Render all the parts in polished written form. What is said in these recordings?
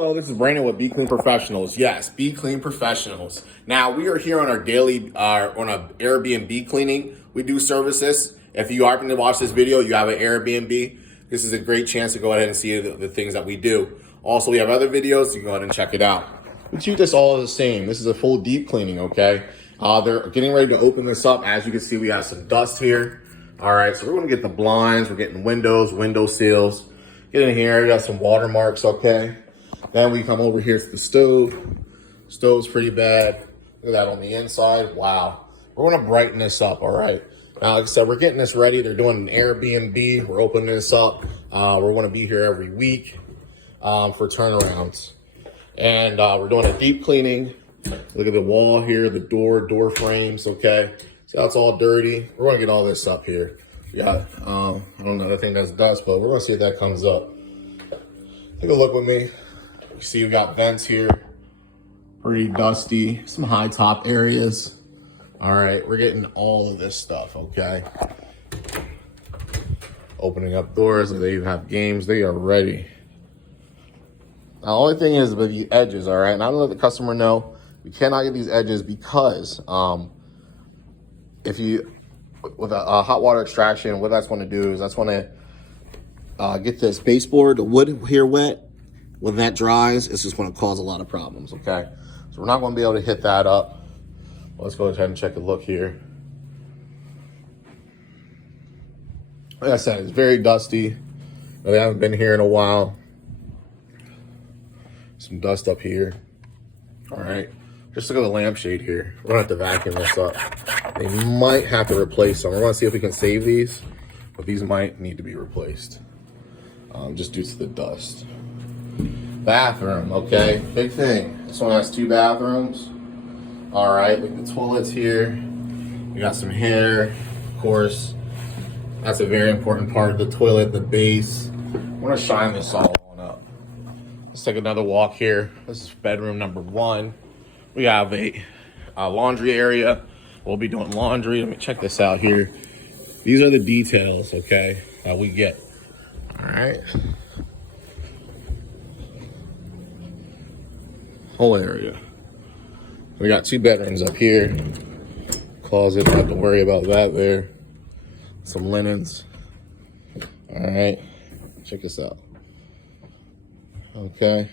Hello, this is Brandon with Be Clean Professionals. Yes, Be Clean Professionals. Now, we are here on our daily, on a Airbnb cleaning. We do services. If you happen to watch this video, you have an Airbnb, this is a great chance to go ahead and see the things that we do. Also, we have other videos, you can go ahead and check it out. We treat this all the same. This is a full deep cleaning, okay? They're getting ready to open this up. As you can see, we have some dust here. All right, so we're gonna get the blinds, we're getting windows, window sills. Get in here, we got some watermarks, okay? Then we come over here to the stove. Stove's pretty bad. Look at that on the inside. Wow. We're gonna brighten this up, all right? Now, like I said, we're getting this ready. They're doing an Airbnb. We're opening this up. We're gonna be here every week for turnarounds. And we're doing a deep cleaning. Look at the wall here, the door frames, okay? See how it's all dirty? We're gonna get all this up here. Yeah, I don't know, I think that's dust, but we're gonna see if that comes up. Take a look with me. You see we got vents here, pretty dusty, some high top areas. All right, we're getting all of this stuff, okay? Opening up doors, they even have games, they are ready. Now, the only thing is with the edges, all right? And I'm gonna let the customer know, we cannot get these edges because if you, with a hot water extraction, what that's gonna do is that's gonna get this baseboard, the wood here wet. When that dries, it's just going to cause a lot of problems, okay? So we're not going to be able to hit that up. Let's go ahead and check a look here. Like I said, it's very dusty. They haven't been here in a while. Some dust up here. All right, just look at the lampshade here. We're going to have to vacuum this up. They might have to replace them. We're going to see if we can save these, but these might need to be replaced just due to the dust. Bathroom, okay, big thing. This one has 2 bathrooms. All right, look at the toilets here. We got some hair, of course. That's a very important part of the toilet, the base. I'm gonna shine this all on up. Let's take another walk here. This is bedroom number 1. We have a laundry area. We'll be doing laundry. Let me check this out here. These are the details, okay, that we get. All right. Whole area. We got 2 bedrooms up here. Closet, don't have to worry about that there. Some linens. All right, check this out. Okay.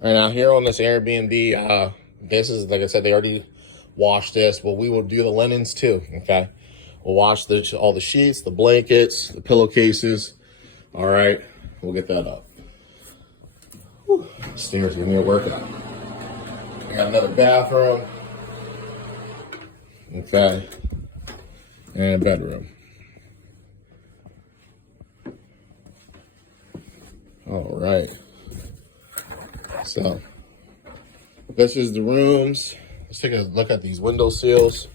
All right, now here on this Airbnb, this is, like I said, they already washed this, but we will do the linens too, okay? We'll wash all the sheets, the blankets, the pillowcases. All right, we'll get that up. Stairs give me a workout. I got another bathroom. Okay. And a bedroom. All right. So, this is the rooms. Let's take a look at these window sills.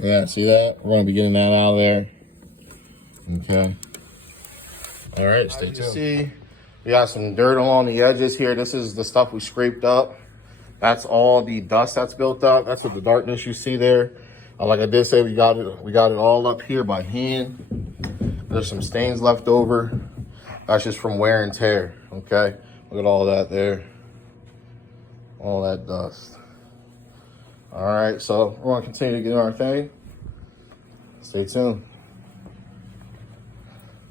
Yeah, see that? We're gonna be getting that out of there. Okay. All right, stay tuned. See, we got some dirt along the edges here. This is the stuff we scraped up. That's all the dust that's built up. That's what the darkness you see there. Like I did say, we got it all up here by hand. There's some stains left over. That's just from wear and tear. Okay. Look at all that there. All that dust. All right, so we're gonna continue to get our thing. Stay tuned.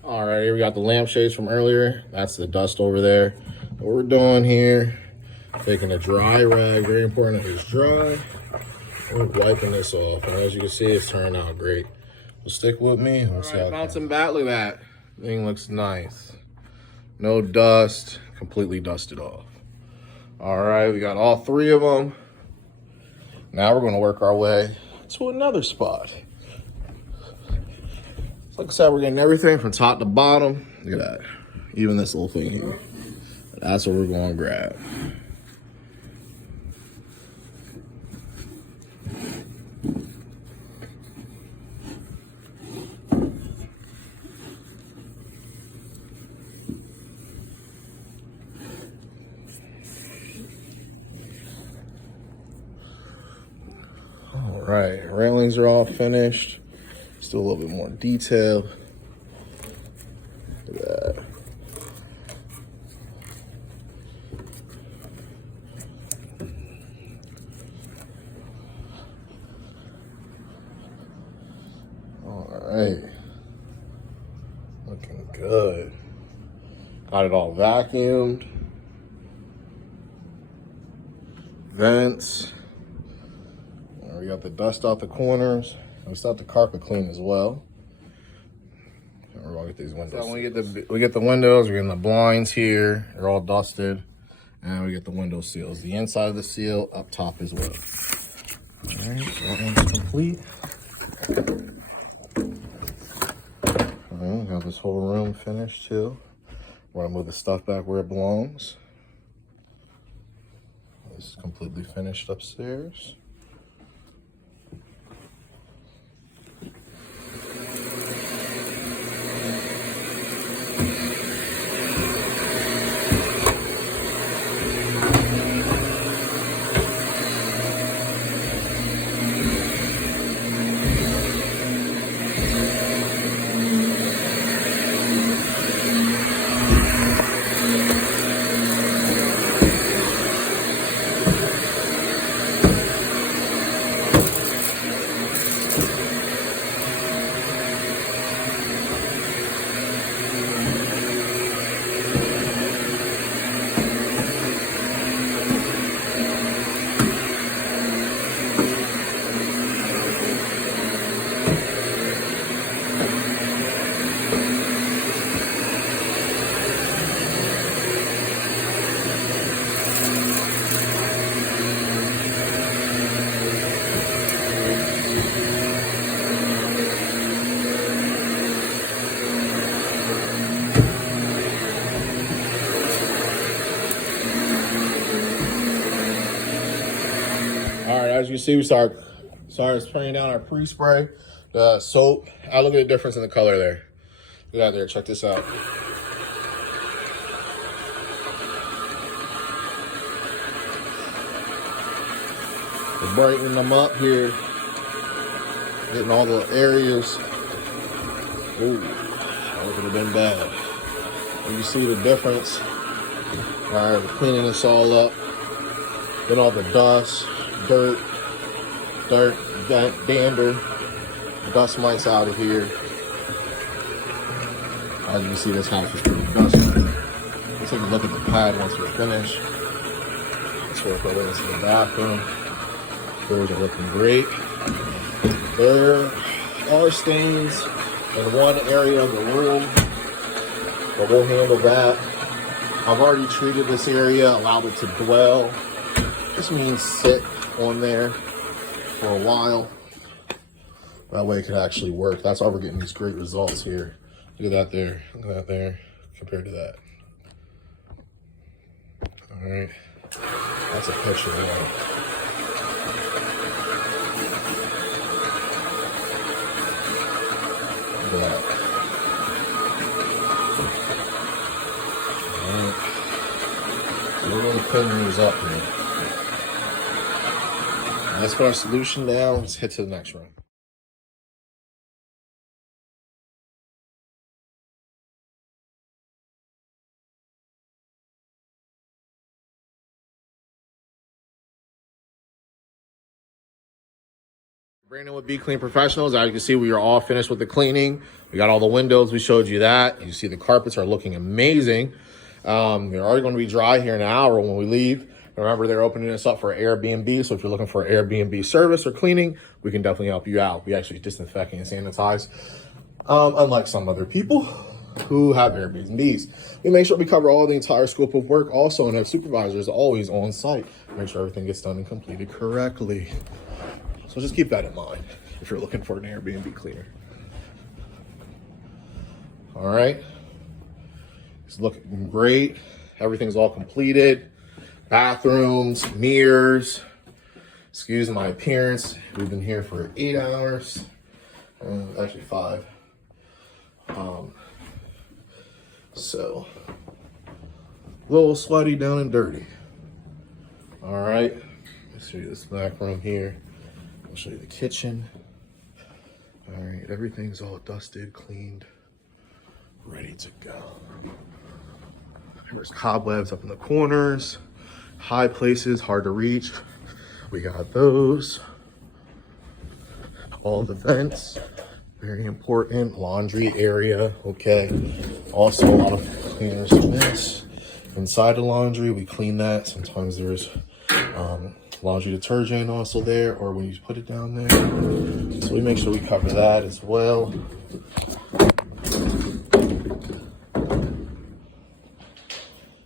All right, here we got the lampshades from earlier. That's the dust over there. What we're doing here, taking a dry rag, very important that it's dry. We're wiping this off, and as you can see, it's turning out great. So stick with me. We'll see how bouncing back, look at that. Thing looks nice. No dust, completely dusted off. All right, we got all 3 of them. Now we're gonna work our way to another spot. Like I said, we're getting everything from top to bottom. Look at that, even this little thing here. That's what we're gonna grab. All right. right, railings are all finished. Still a little bit more detail. Look at that. All right, looking good. Got it all vacuumed. Vents. We got the dust out the corners. We still have the carpet clean as well. We're gonna get these windows. So we get the windows. We're getting the blinds here. They're all dusted, and we get the window seals. The inside of the seal up top as well. All right, so that one's complete. All right, we got this whole room finished too. We're gonna move the stuff back where it belongs. This is completely finished upstairs. All right, as you see, we started spraying down our pre-spray, the soap. Look at the difference in the color there. Look out there, check this out. We're brightening them up here, getting all the areas. Ooh, that would have been bad. And you see the difference. All right, we're cleaning this all up. Getting all the dust, dirt, dander, dust mites out of here. As you can see, this house is pretty dusty. Let's take a look at the pad once we're finished. Let's work our way into the bathroom. Doors are looking great. There are stains in one area of the room, but we'll handle that. I've already treated this area, allowed it to dwell. This means sit on there for a while. That way it can actually work. That's why we're getting these great results here. Look at that there. Look at that there compared to that. All right. That's a picture of one. Look at that. All right. So we're going to clean these up here. Let's put our solution down. Let's head to the next room. Brandon with Be Clean Professionals. As you can see, we are all finished with the cleaning. We got all the windows. We showed you that. You see the carpets are looking amazing. They're already going to be dry here in an hour when we leave. Remember, they're opening this up for Airbnb. So if you're looking for Airbnb service or cleaning, we can definitely help you out. We actually disinfect and sanitize. Unlike some other people who have Airbnbs. We make sure we cover all the entire scope of work also, and have supervisors always on site. Make sure everything gets done and completed correctly. So just keep that in mind if you're looking for an Airbnb cleaner. All right. It's looking great. Everything's all completed. Bathrooms, mirrors. Excuse my appearance. We've been here for 8 hours. Actually 5. So a little sweaty down and dirty. All right. Let's see this back room here. show you the kitchen. All right, everything's all dusted, cleaned, ready to go. There's cobwebs up in the corners, high places, hard to reach. We got those. All the vents, very important. Laundry area, okay. Also a lot of cleaners in this. Inside the laundry, we clean that. Sometimes there's laundry detergent also there, or when you put it down there. So we make sure we cover that as well.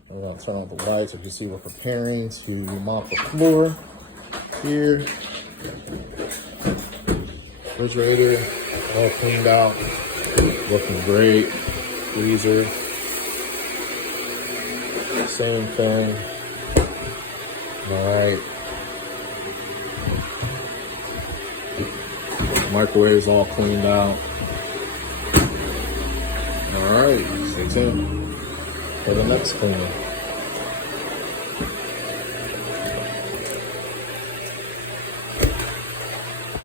I'll turn on the lights so you can see we're preparing to mop the floor here. Refrigerator all cleaned out, looking great. Freezer, same thing. All right. Microwave's all cleaned out. All right, stay tuned for the next cleaning.